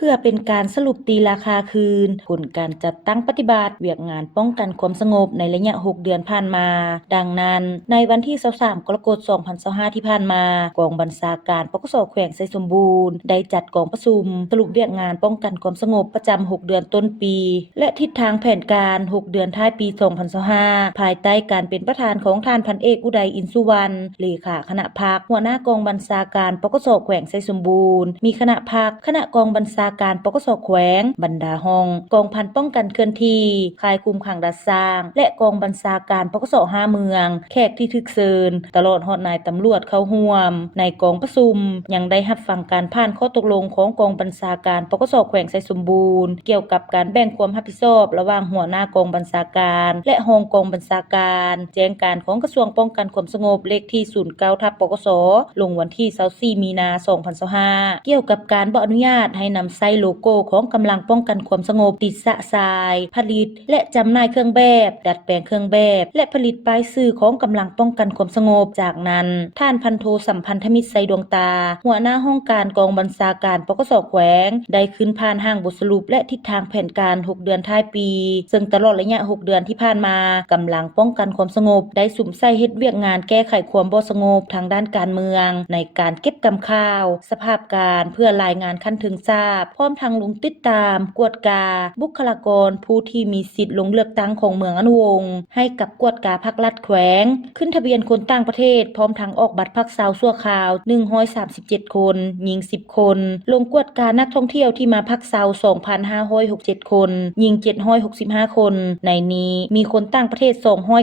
พื่อเป็นการสรุปตีราคาคืนผลการจัดตั้งปฏิบัติเวียกงานป้องกันความสงบในระยะ6เดือนผ่านมาดังนั้นในวันที่23กรกฎาคม2025ที่ผ่านมากองบัญชาการปกสแขวงไชสมบูรณ์ได้จัดกองประชุมสรุปเวียกงานป้องกันความสงบประจำ6เดือนต้นปีและทิศทางแผนการ6เดือนท้ายปี2025ภายใต้การเป็นประธานของท่านพันเอกอุดัยอินสุวรรณเลขาคณะพรรคหัวหน้ากองบัญชาการปกสแขวงไชสมบูรณ์มีคณะพรรคคณะกองบัญชาการปกสแขวงบรรดาห้องกองพันป้องกันเคลื่อนที่ค่ายคุมขังดัดสร้างและกองบัญชาการปกส5เมืองแขกที่ทึกเชิญตลอดฮอดนายตำรวจเข้าร่วมในกองประชุมยังได้รับฟังการผ่านข้อตกลงของกองบัญชาการปกสแขวงไชสมบูรณ์เกี่ยวกับการแบ่งความรับผิดชอบระหว่างหัวหน้ากองบัญชาการและห้องกองบัญชาการแจ้งการของกระทรวงป้องกันความสงบเลขที่09/ปกสลงวันที่24มีนาคม2025เกี่ยวกับการบ่อนุญาตให้นำใช้โลโก้ของกำลังป้องกันความสงบติดสะสายผลิตและจำหน่ายเครื่องแบบดัดแปลงเครื่องแบบและผลิตป้ายชื่อของกำลังป้องกันความสงบจากนั้นท่านพันโทสัมพันธมิตรไสดวงตาหัวหน้าห้องการกองบัญชาการปกสแขวงได้ขึ้นผ่านห้างบทสรุปและทิศทางแผนการ6เดือนท้ายปีซึ่งตลอดระยะ6เดือนที่ผ่านมากำลังป้องกันความสงบได้สุ่มใส่เฮ็ดเวียกงานแก้ไขความบ่สงบทางด้านการเมืองในการเก็บกำข่าวสภาพการเพื่อรายงานคันถึงทราบพร้อมทั้งลงติดตามกวดกาบุคลากรผู้ที่มีสิทธิ์ลงเลือกตั้งของเมืองอนุวงศ์ให้กับกวดกาภาครัฐแขวงขึ้นทะเบียนคนต่างประเทศพร้อมทั้งออกบัตรพักษาวชั่วคราว137คนหญิง10คนลงกวดกานักท่องเที่ยวที่มาพักษาว 2,567 คนหญิง765คนในนี้มีคนต่างประเทศ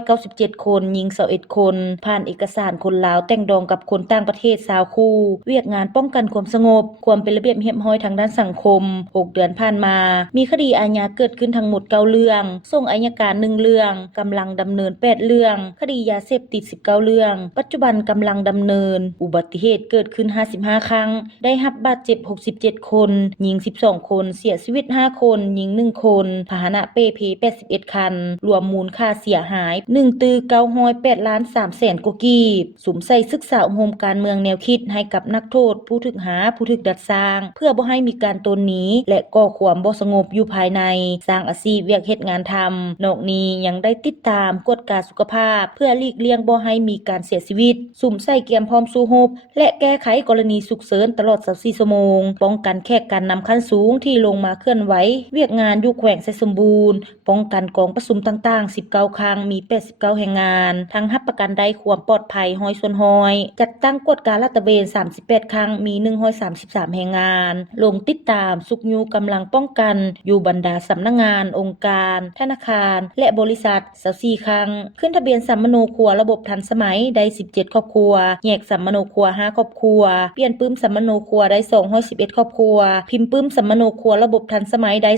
297คนหญิง21คนผ่านเอกสารคนลาวแต่งดองกับคนต่างประเทศ20คู่เวียกงานป้องกันความสงบความเป็นระเบียบเรียบร้อยทางด้านสังคม6เดือนผ่านมามีคดีอาญาเกิดขึ้นทั้งหมด9เรื่องส่งอัยการ1เรื่องกำลังดำเนิน8เรื่องคดียาเสพติด19เรื่องปัจจุบันกำลังดำเนินอุบัติเหตุเกิดขึ้น55ครั้งได้รับบาดเจ็บ67คนหญิง12คนเสียชีวิต5คนหญิง1คนพาหนะเป้เพ81คันรวมมูลค่าเสียหาย1ตื้อ908ล้าน3แสนกว่ากีบสุมใส่ศึกษาอบรมการเมืองแนวคิดให้กับนักโทษผู้ถูกหาผู้ถูกดัดสร้างเพื่อบ่ให้มีการตนหนีและก่อความบ่สงบอยู่ภายในสร้างอาชีพเวียกเฮ็ดงานทำนอกนี้ยังได้ติดตามกวดกาสุขภาพเพื่อหลีกเลี่ยงบ่ให้มีการเสียชีวิตสุ่มใส่เกียมพร้อมสู้รบและแก้ไขกรณีฉุกเฉินตลอด24ชั่วโมงป้องกันแขกการนำขั้นสูงที่ลงมาเคลื่อนไหวเวียกงานอยู่แขวงไชสมบูรณ์ป้องกันกองประชุมต่างๆ19ครั้งมี89แห่งงานทั้งรับประกันได้ความปลอดภัย100ส่วน100จัดตั้งกฎการลาดตระเวน38ครั้งมี133แห่งงานลงติดตามสุกยูกำลังป้องกันอยู่บรรดาสำนักงานองค์การธนาคารและบริษัท24ครั้งขึ้นทะเบียนสัมมโนครัวระบบทันสมัยได้17ครอบครัวแยกสัมมโนครัว5ครอบครัวเปลี่ยนปึ้มสัมมโนครัวได้211ครอบครัวพิมพ์ปึ้มสัมมโนครัวระบบทันสมัยได้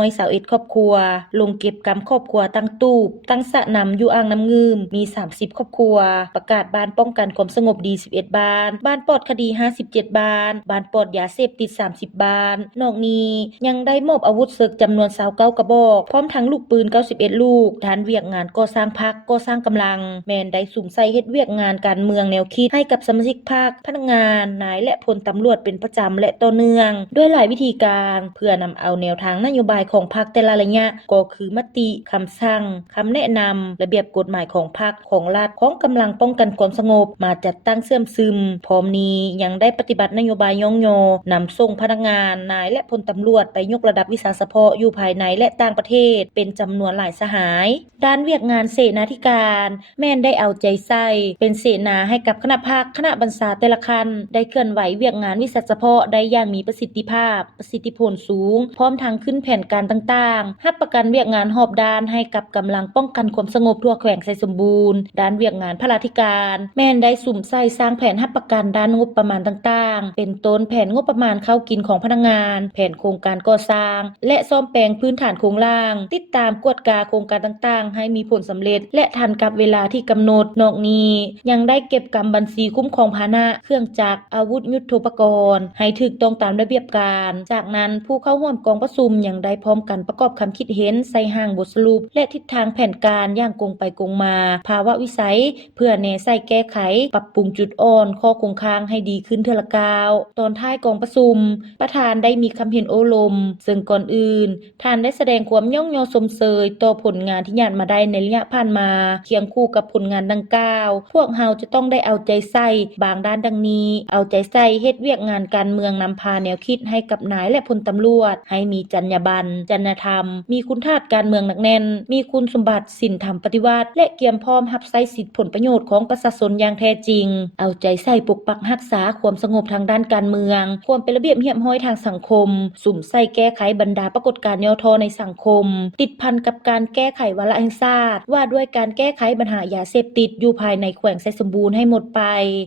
421ครอบครัวลงเก็บกำครอบครัวตั้งตูบตั้งสระนำอยู่อ่างน้ำงืมมี30ครอบครัวประกาศบ้านป้องกันความสงบดี11บ้านบ้านปลอดคดี57บ้านบ้านปลอดยาเสพติด30บ้านนอกนี้ยังได้มอบอาวุธศึกจำนวน29กระบอกพร้อมทั้งลูกปืน91ลูกฐานเวียกงานก่อสร้างพรรคก่อสร้างกำลังแม่นได้สุ่มใส่เฮ็ดเวียกงานการเมืองแนวคิดให้กับสมาชิกพรรคพนักงานนายและพลตำรวจเป็นประจำและต่อเนื่องด้วยหลายวิธีการเพื่อนำเอาแนวทางนโยบายของพรรคแต่ละระยะก็คือมติคำสั่งคำแนะนำระเบียบกฎหมายของพรรคของรัฐของกำลังป้องกันความสงบมาจัดตั้งเสื่อมซึมพร้อมนี้ยังได้ปฏิบัตินโยบายย่องยอนำส่งพนักงานนายและพลตำรวจไปยกระดับวิชาเฉพาะอยู่ภายในและต่างประเทศเป็นจำนวนหลายสหายด้านเวียกงานเสนาธิการแม่นได้เอาใจใส่เป็นเสนาให้กับคณะภาคคณะบัญชาแต่ละคันได้เคลื่อนไหวเวียกงานวิชาเฉพาะได้อย่างมีประสิทธิภาพประสิทธิผลสูงพร้อมทั้งขึ้นแผนการต่างๆรับประกันเวียกงานรอบด้านให้กับกำลังป้องกันความสงบทั่วแขวงไชสมบูรณ์ด้านเวียกงานพลาธิการแม่นได้สุ่มใส่สร้างแผนรับประกันด้านงบประมาณต่างๆเป็นต้นแผนงบประมาณเข้ากินของพนักงานแผนโครงการก่อสร้างและซ่อมแปลงพื้นฐานโครงล่างติดตามกวดกาโครงการต่างๆให้มีผลสำเร็จและทันกับเวลาที่กำหนดนอกนี้ยังได้เก็บกำบัญชีคุ้มครองพาหนะเครื่องจักรอาวุธยุทโธปกรณ์ให้ถูกต้องตามระเบียบการจากนั้นผู้เข้าร่วมกองประชุมยังได้พร้อมกันประกอบคำคิดเห็นใส่ห้างบทสรุปและทิศทางแผนการอย่างกงไปกงมาภาวะวิสัยเพื่อแนใส่แก้ไขปรับปรุงจุดอ่อนข้อคงค้างให้ดีขึ้นเทื่อละก้าวตอนท้ายกองประชุมประธาน ได้มีคำเห็นโอ้ลมซึ่งก่อนอื่นท่านได้แสดงความย่องยอสมเสยต่อผลงานที่ญาติมาได้ในระยะผ่านมาเคียงคู่กับผลงานดังกล่าวพวกเฮาจะต้องได้เอาใจใส่บางด้านดังนี้เอาใจใส่เฮ็ดเวียกงานการเมืองนำพาแนวคิดให้กับนายและพลตำรวจให้มีจรรยาบรรณจรรยธรรมมีคุณธาตุการเมืองหนักแน่นมีคุณสมบัติศีลธรรมปฏิวัติและเกียมพร้อมรับใช้สิทธิผลประโยชน์ของประชาชนอย่างแท้จริงเอาใจใส่ปกปักรักษาความสงบทางด้านการเมืองความเป็นระเบียบเรียบร้อยทางสังคมสุ่มใส่แก้ไขบรรดาปรากฏการณ์ย่อท้อในสังคมติดพันกับการแก้ไขวาระแห่งชาติว่าด้วยการแก้ไขปัญหายาเสพติดอยู่ภายในแขวงไชยสมบูรณ์ให้หมดไป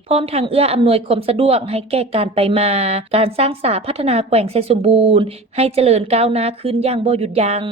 พร้อมทางเอื้ออำนวยความสะดวกให้แก่การไปมาการสร้างสาพัฒนาแขวงไชยสมบูรณ์ให้เจริญก้าวหน้าขึ้นอย่างบ่หยุดยั้ง